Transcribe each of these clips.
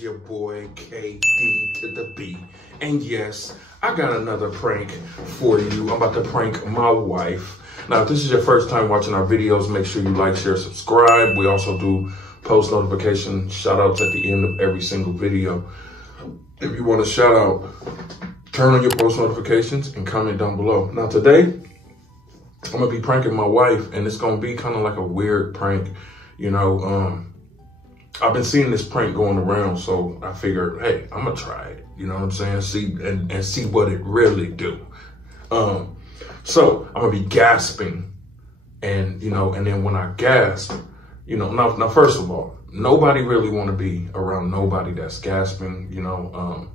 is your boy KD to the B. And yes, I got another prank for you. I'm about to prank my wife. Now, if this is your first time watching our videos, make sure you like, share, subscribe. We also do post notification shout outs at the end of every single video. If you want a shout out, turn on your post notifications and comment down below. Now today, I'm gonna be pranking my wife, and it's gonna be kind of like a weird prank. You know, I've been seeing this prank going around, so I figured, hey, I'm gonna try it. You know what I'm saying? See and see what it really do. So I'm gonna be gasping, and you know, and then when I gasp, you know, now first of all, nobody really want to be around nobody that's gasping. You know,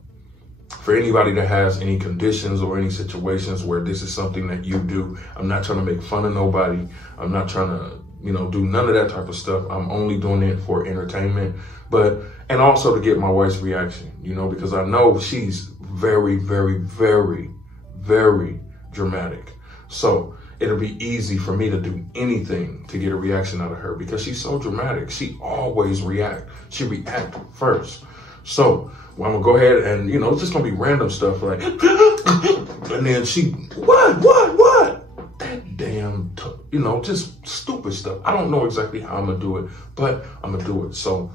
for anybody that has any conditions or any situations where this is something that you do, I'm not trying to make fun of nobody. I'm not trying to, you know, do none of that type of stuff. I'm only doing it for entertainment, and also to get my wife's reaction, you know, because I know she's very, very, very, very dramatic. So it'll be easy for me to do anything to get a reaction out of her because she's so dramatic. She always react. She react first. So I'm gonna go ahead and, you know, it's just gonna be random stuff like, and then she, what? That damn, you know, just stupid stuff. I don't know exactly how I'm gonna do it, but I'm gonna do it. So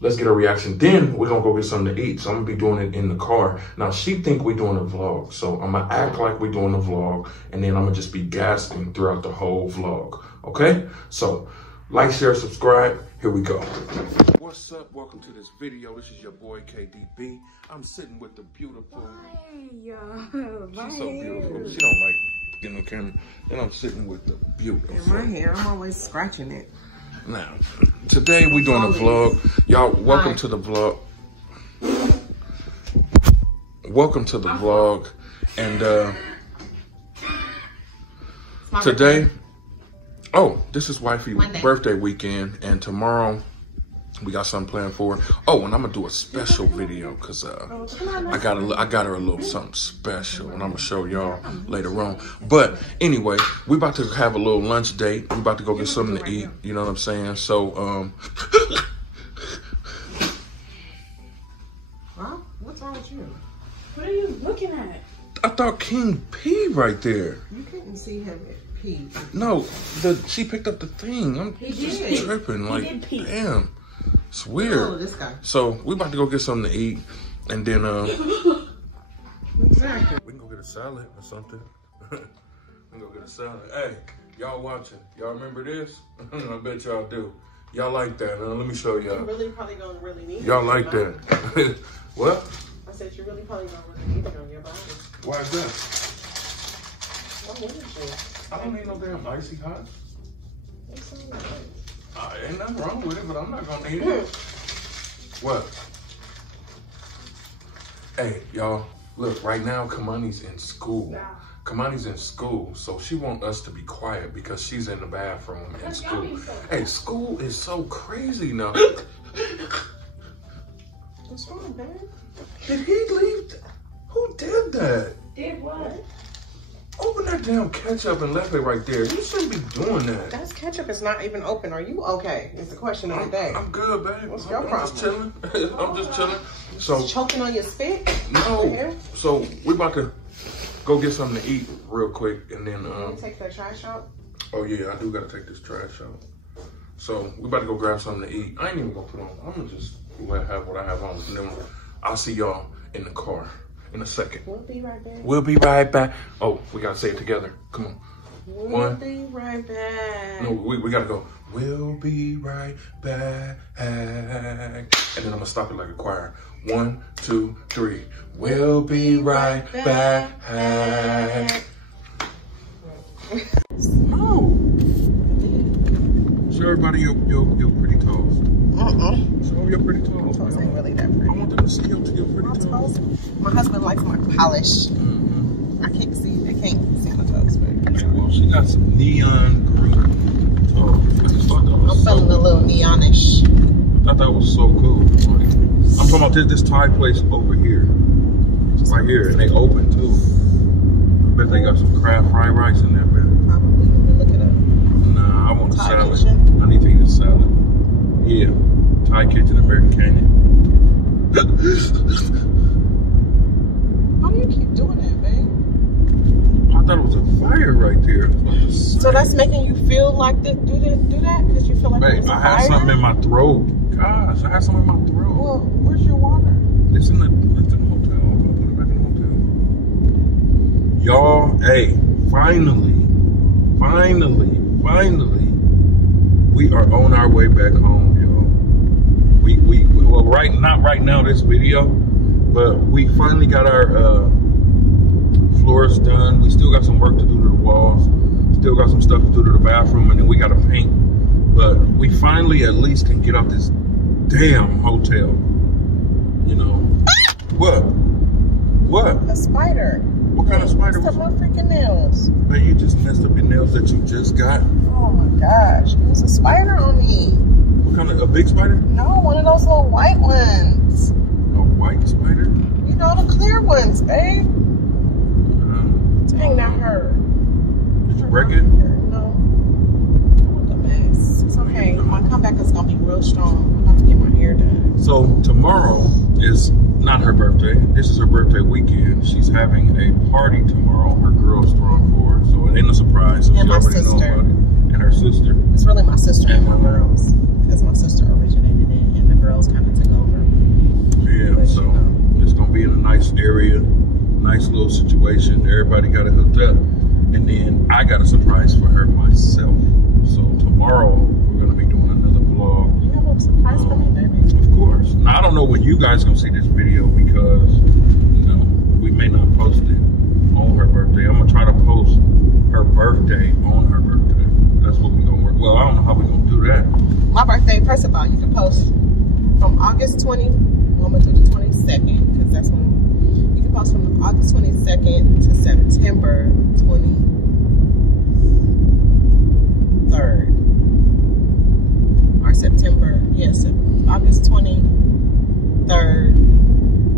let's get a reaction. Then we're gonna go get something to eat. So I'm gonna be doing it in the car. Now she think we're doing a vlog. So I'm gonna act like we're doing a vlog, and then I'm gonna just be gasping throughout the whole vlog. Okay? So like, share, subscribe. Here we go. What's up? Welcome to this video. This is your boy KDB. I'm sitting with the beautiful. She's so beautiful. She don't like getting on camera. And I'm sitting with the beautiful. And my hair, I'm always scratching it. Now, today we doing a vlog. Y'all, welcome to the vlog. Welcome to the vlog. And today, this is wifey's birthday weekend, and tomorrow we got something planned for her. Oh, and I'm gonna do a special video because I got her a little something special, and I'm gonna show y'all later on. But anyway, we about to have a little lunch date. We about to go get something to eat. You know what I'm saying? So Huh? What's wrong with you? What are you looking at? I thought King P right there. You couldn't see him at P. No, she picked up the thing. I'm just tripping. Like, damn. It's weird. Oh, this guy. So we about to go get something to eat, and then Exactly. we can go get a salad or something. We can go get a salad. Hey, y'all watching? Y'all remember this? I bet y'all do. Y'all like that? Let me show y'all. You really probably gonna really need it. Y'all like that? What? I said you really probably gonna really need it on your body. Why is that? What would you? I don't need no damn icy hot. What's wrong with it? Ain't nothing wrong with it, but I'm not gonna need it. What? Hey, y'all, look, right now, Kamani's in school. Yeah. Kamani's in school, so she wants us to be quiet because she's in the bathroom in school. Hey, school is so crazy now. What's wrong, babe? Did he leave? Who did that? Did what? Open that damn ketchup and left it right there. You shouldn't be doing that. That ketchup is not even open. Are you okay? It's the question of the day. I'm good, babe. What's your problem? I'm just chilling. I'm just chilling. So just choking on your spit? No. So we about to go get something to eat real quick, and then take that trash out. Oh yeah, I do gotta take this trash out. So we about to go grab something to eat. I ain't even gonna put on. I'm gonna just have what I have on, and then I'll see y'all in the car in a second. We'll be right back. We'll be right back. Oh, we gotta say it together. Come on. We'll be right back. No, we gotta go. We'll be right back. And then I'm gonna stop it like a choir. 1, 2, 3. We'll be right back. Oh. Show everybody your pretty toes. Show them your pretty toes. My toes ain't really that pretty. I want them to see your pretty toes. My husband likes my polish. I can't see. They can't see my toes, but well, she got some neon green toes. I just thought that was I'm feeling a little neonish. I thought that was so cool. Like, I'm talking about this Thai place over here, right here, and they open too. I bet they got some crab fried rice in there, man. Probably. Let me look it up. Nah, I want a Thai salad. kitchen? I need to eat a salad. Yeah, Thai kitchen, American Canyon. Why do you keep doing that, babe? I thought it was a fire right there. So that's making you feel like that? Do that? Because you feel like babe, there's a I fire? had something in my throat. Gosh, I had something in my throat. Well, where's your water? It's in the hotel. I'll put it back in the hotel. Y'all, hey, finally, we are on our way back home, y'all. Well, not right now, this video, but we finally got our floors done. We still got some work to do to the walls. Still got some stuff to do to the bathroom, and then we got to paint. But we finally at least can get out this damn hotel. You know. What? A spider. What kind of spider? Messed up my freaking nails. Man, you just messed up your nails that you just got. Oh my gosh. There was a spider on me. What kind of, a big spider? No, one of those little white ones. A white spider? You know, the clear ones, babe. Dang, that hurt. Did you break it? No. What a mess. It's okay. My comeback is going to be real strong. I'm about to get my hair done. So tomorrow is not her birthday. This is her birthday weekend. She's having a party tomorrow. Her girls throwing for her. So it ain't a surprise. So and my sister. And her sister. It's really my sister and my girls. Because my sister originated it and the girls kind of took over. Yeah, but, so it's going to be in a nice area. Nice little situation. Everybody got it hooked up. And then I got a surprise for her myself. So tomorrow we're going to be doing another vlog. You have a surprise for me, baby? Of course. Now I don't know when you guys going to see this video because, you know, we may not post it on her birthday. I'm going to try to post her birthday on her birthday. That's what we're going to work. Well, I don't know how we're going to do that. My birthday, first of all, you can post from August 20, I'm going to do the 22nd because that's when post from August 22nd to September 23rd. Or September, yes, August 23rd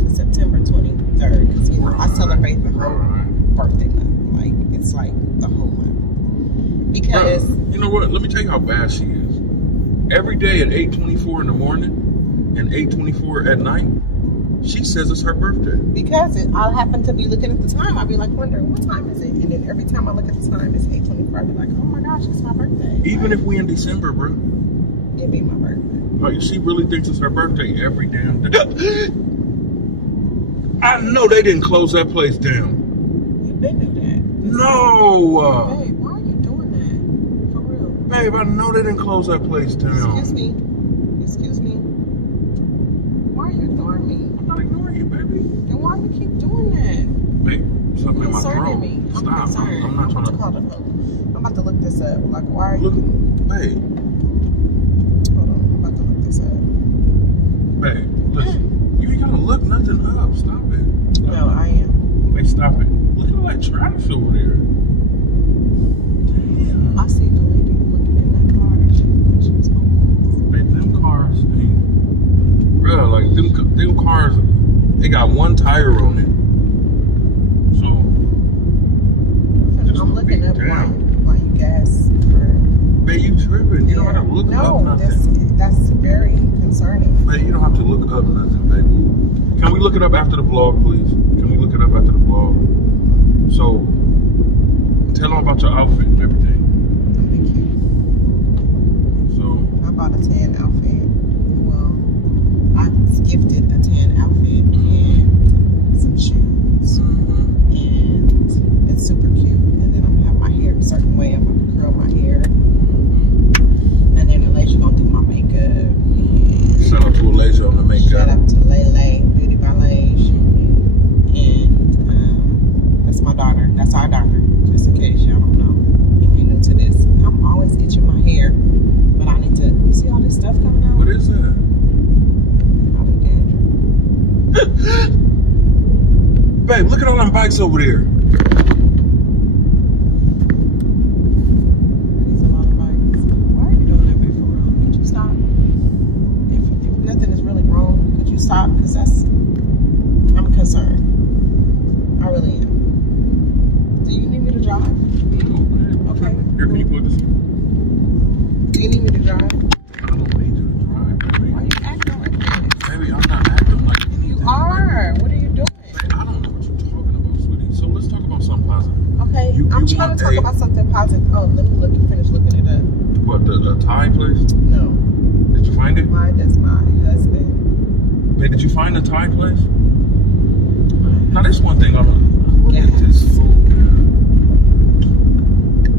to September 23rd. Because, you know, I celebrate the whole birthday month. Like, it's like the whole month. Because... Bro, you know what? Let me tell you how bad she is. Every day at 8:24 in the morning and 8:24 at night, she says it's her birthday. Because I'll happen to be looking at the time. I'll be like wondering, what time is it? And then every time I look at the time, it's 8:24. I'll be like, oh my gosh, it's my birthday. Even if we in December, bro. It'd be my birthday. Like, she really thinks it's her birthday every damn day. I know they didn't close that place down. You been knew that. No. Babe, why are you doing that? For real. Babe, I know they didn't close that place down. Excuse me. Why are you ignoring me? I'm not ignoring you, baby. Then why do you keep doing that? Babe, something in my throat. Me. Stop. I'm not trying to call the police. I'm about to look this up. Like, why are you? Babe. Hold on. I'm about to look this up. Babe, listen. You ain't gotta look nothing up. Stop it. No, I am. Hey, stop it. Look at all that trash over there. Damn. I see the lady looking in that car. She was homeless. Babe, them cars ain't. Bro, like them cars, they got one tire on it. So I'm looking up why you gas for. Babe, you tripping? You don't have to look up nothing. That's very concerning. Babe, you don't have to look up nothing, baby. Can we look it up after the vlog, please? Can we look it up after the vlog? So tell them about your outfit and everything. Thank you. So I bought a tan outfit. I was gifted a tan outfit and some shoes, and it's super cute. And then I'm gonna have my hair a certain way. I'm gonna curl my hair, and then Elijah gonna do my makeup. And shout out to Elijah on the makeup. Shout out to Lele Beauty by Elijah, and that's my daughter. That's our daughter. Just in case y'all don't know, if you're new to this, I'm always itching my hair, but I need to. You see all this stuff coming out? What is that? Babe, look at all them bikes over there. There's a lot of bikes. Why are you doing that, babe, for real? Could you stop? If nothing is really wrong, could you stop? Because I'm concerned. I really am. Do you need me to drive? No, babe. Okay. Here, can you plug this in? Do you need me to drive? I don't need you to drive, baby. Why are you acting like this? Baby, I'm not acting like this. I'm trying to talk about something positive. Oh, let me finish looking it up. What, the Thai place? No. Did you find it? Why does my husband? Hey, did you find the Thai place? Now, that's one thing I'm Yeah. at this food.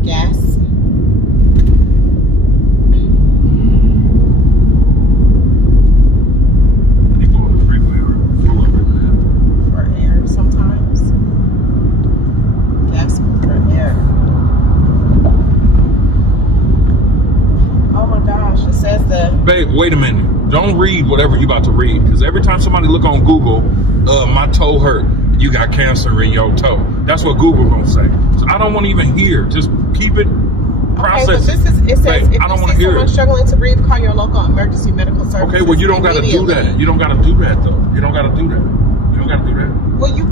Gas. People on the freeway are full of it, man. For air sometimes. Gas for air. Oh my gosh, it says the... Babe, wait a minute. Don't read whatever you about to read, because every time somebody look on Google, my toe hurt. You got cancer in your toe. That's what Google gonna say. So I don't want to even hear. Just keep it processed. Okay, but it says Babe, if I don't you want see to hear someone it. struggling to breathe, call your local emergency medical service. Okay, well you don't gotta do that. You don't gotta do that though. You don't gotta do that. You don't gotta do that. Well, you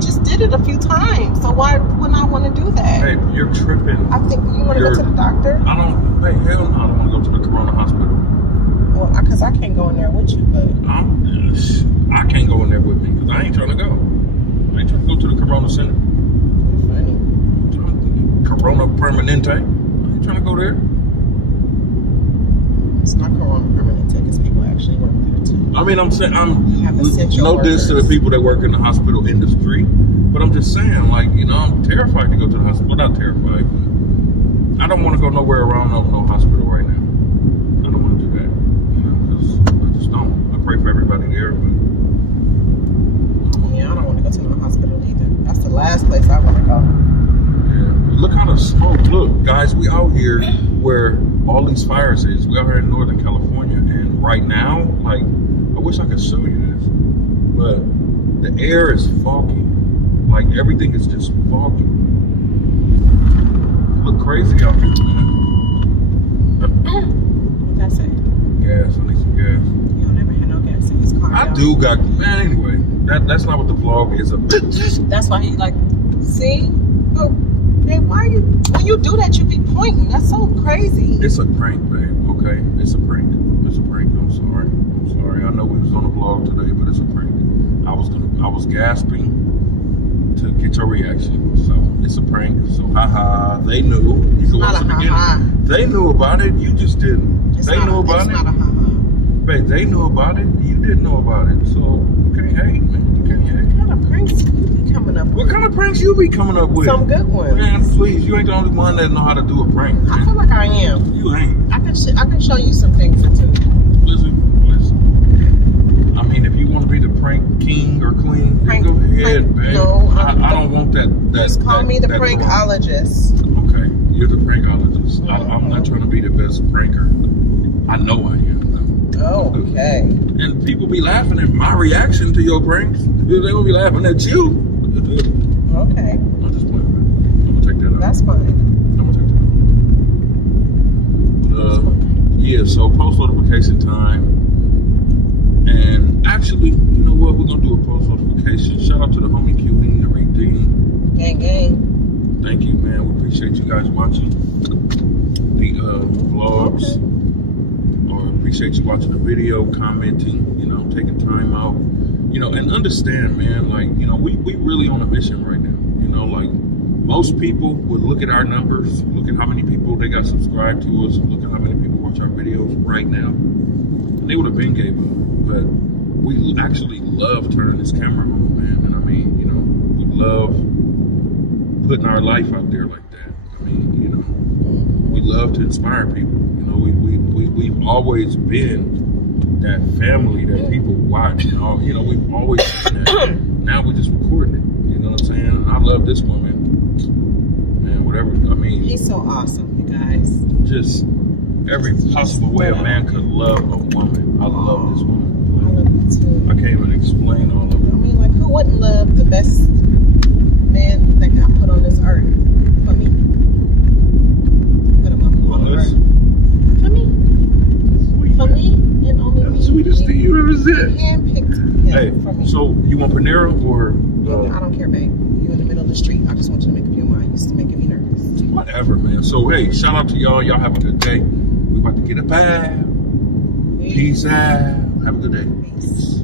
just did it a few times, so why wouldn't I want to do that? Hey, you're tripping. I think you want to go to the doctor. I don't. Hey, hell no, I don't want to go to the Corona hospital. Well, because I can't go in there with you, but I can't go in there with me because I ain't trying to go. I ain't trying to go to the Corona Center. you're funny. Corona Permanente. I ain't trying to go there. It's not Corona Permanente because people actually work there too. I mean, I'm saying, have essential no diss to the workers. people that work in the hospital industry, but I'm just saying, like, you know, I'm terrified to go to the hospital. Well, not terrified, but I don't want to go nowhere around no hospital right now. I don't want to do that, you know, because I just don't. I pray for everybody there, but Yeah, I don't want to go to no hospital either. That's the last place I want to go. yeah. Look how the smoke. Look, guys, we out here where all these fires is. We out here in Northern California, and right now, like, I wish I could show you this, but the air is foggy. Like, everything is just foggy. Look crazy out here, man. What that say? Gas. I need some gas. You don't ever have no gas in his car. I though. do got, man, anyway. That's not what the vlog is. That's why he like, see? But, hey, why are you, when you do that, you be pointing. That's so crazy. It's a prank, babe, okay? It's a prank. It's a prank. I'm sorry. I'm sorry. I know we was on the vlog today, but it's a prank. I was gasping to get your reaction. So it's a prank. So haha, they knew. You can watch it again. They knew about it. You just didn't. They knew about it. It's not a ha-ha. Babe, they knew about it. You didn't know about it. So you can't hate, man. You can't hate. What kind of pranks you be coming up with? What kind of pranks you be coming up with? Some good ones. Man, please, you ain't the only one that know how to do a prank, man. I feel like I am. You ain't. I can show you some things too. Listen. I mean, if you want to be the prank king or queen, then go ahead, babe. No, I don't want that. Just call me the prankologist. Okay, you're the prankologist. I'm not trying to be the best pranker. I know I am, though. Oh, okay. And people be laughing at my reaction to your pranks. They gonna be laughing at you. Okay. I'm just playing, man. I'm gonna take that out. That's fine. I'm gonna take that out. Yeah, so post notification time. And actually, you know what? We're gonna do a post notification. Shout out to the homie Q-Lean, the Redeem. Gang, gang. Thank you, man. We appreciate you guys watching the vlogs. Or appreciate you watching the video, commenting, you know, taking time out. You know, and understand, man, like, you know, we really on a mission right now. You know, like, most people would look at our numbers, look at how many people they got subscribed to us, look at how many people watch our videos right now. And they would have been gave up. But we actually love turning this camera on, man. And I mean, you know, we love putting our life out there like that. I mean, you know, we love to inspire people. You know, we've always been that family that people watch. You know, we've always been that. Now we're just recording it. You know what I'm saying? And I love this woman. Man, whatever. I mean, He's so awesome, you guys. just every possible way a man could love a woman. I love this woman. I love you too. I can't even explain all of it. I mean, like, who wouldn't love the best man that got put on this earth? For me. Put him up on the earth. For me. Sweet, For man. me and only That's me. the sweetest thing you ever said. Handpicked him Hey, for me. so you want Panera or I don't care, babe. You in the middle of the street. I just want you to make up your mind. You're making me nervous. whatever, man? So hey, shout out to y'all. Y'all have a good day. We about to get up out. Peace out. Have a good day. Peace.